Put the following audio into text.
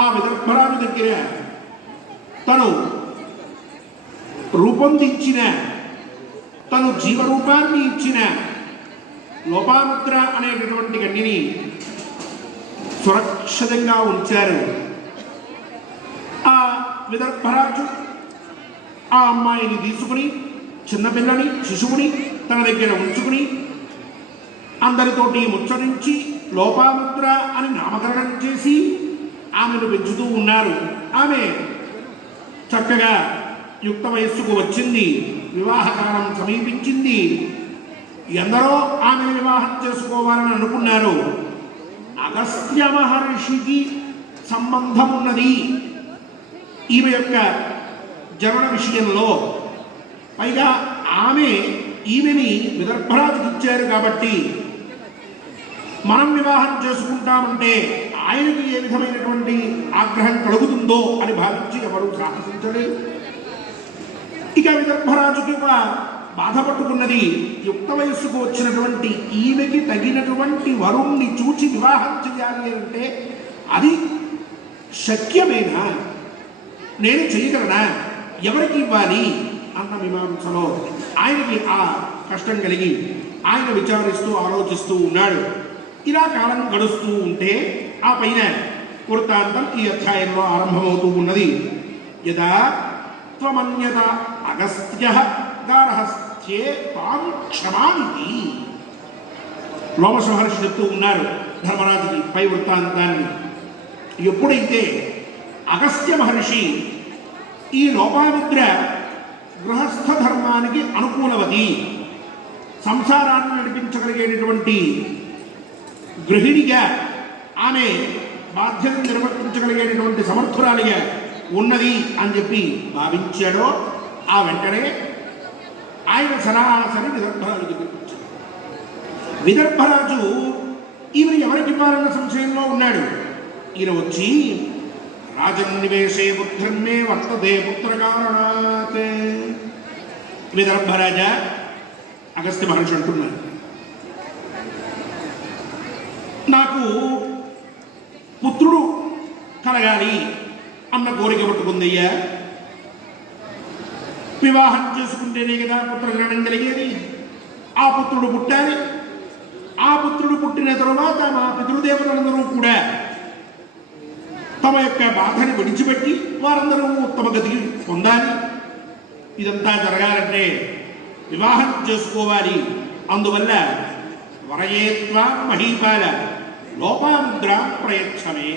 ఆ విదర్భరాజు దగ్గర తను రూపొందించిన, తను జీవరూపాన్ని ఇచ్చిన లోపాముద్ర అనేటటువంటి గన్నిని సురక్షితంగా ఉంచారు. ఆ విదర్భరాజు ఆ అమ్మాయిని తీసుకుని, చిన్నపిల్లని శిశువుని తన దగ్గర ఉంచుకుని అందరితోటి ముచ్చరించి లోపాముద్ర అని నామకరణం చేసి ఆమెను పెంచుతూ ఉన్నారు. ఆమె చక్కగా యుక్త వయస్సుకు వచ్చింది, వివాహకాలం సమీపించింది. ఎందరో ఆమె వివాహం చేసుకోవాలని అనుకున్నారు. అగస్త్య మహర్షికి సంబంధం ఉన్నది ఈమె యొక్క జనన విషయంలో. పైగా ఈమెని విదర్భరాజుకి ఇచ్చారు కాబట్టి మనం వివాహం చేసుకుంటామంటే ఆయనకి ఏ విధమైనటువంటి ఆగ్రహం కలుగుతుందో అని భావించి ఎవరు సాహసించలేదు. ఇక విదర్భరాజుకి ఒక బాధపట్టుకున్నది, యుక్త వయస్సుకు వచ్చినటువంటి ఈమెకి తగినటువంటి వరుణ్ణి చూచి వివాహం చేయాలి అంటే అది శక్యమేనా, నేను చేయగలనా, ఎవరికి ఇవ్వాలి అన్న మీమాంసలో ఆయనకి ఆ కష్టం కలిగి ఆయన విచారిస్తూ ఆలోచిస్తూ ఉన్నాడు. ఇలా కాలం గడుస్తూ ఉంటే ఆ పైన వృత్తాంతం ఈ అధ్యాయంలో ఆరంభమవుతూ ఉన్నది. యదా త్వమన్యత అగస్త్యః గార్హస్థ్యే తాం క్షమామితి. లోమశ మహర్షి చెప్తూ ఉన్నారు ధర్మరాజుకి పై వృత్తాంతాన్ని. ఎప్పుడైతే అగస్త్య మహర్షి ఈ లోపాముద్ర గృహస్థ ధర్మానికి అనుకూలవతి, సంసారాన్ని నడిపించగలిగేటటువంటి గృహిణిగా, ఆమె బాధ్యతను నిర్వర్తించగలిగేటటువంటి సమర్థురాలిగా ఉన్నది అని చెప్పి భావించాడో ఆ వెంటనే ఆయన సరాసరి విదర్భరాజు దగ్గరికి వచ్చాడు. విదర్భరాజు ఈమెను ఎవరికి ఇవ్వాలన్న సంశయంలో ఉన్నాడు. ఈయన వచ్చి రాజన్నివేశే పుత్రన్నే వర్తదే పుత్రకారణాత్. విదర్భరాజా, అగస్త్య మహర్షి అంటున్నారు, నాకు పుత్రుడు కలగాలి అన్న కోరిక పట్టుకుందయ్యా. వివాహం చేసుకుంటేనే కదా పుత్రగ్రహణం కలిగేది. ఆ పుత్రుడు పుట్టాలి. ఆ పుత్రుడు పుట్టిన తరువాత మా పితృదేవతలందరూ కూడా తమ యొక్క బాధని విడిచిపెట్టి వారందరూ ఉత్తమ గతికి పొందాలి. ఇదంతా జరగాలంటే వివాహం చేసుకోవాలి. అందువల్ల వరయేత్వా మహీపాల లోపాముద్ర ప్రయచ్చమే.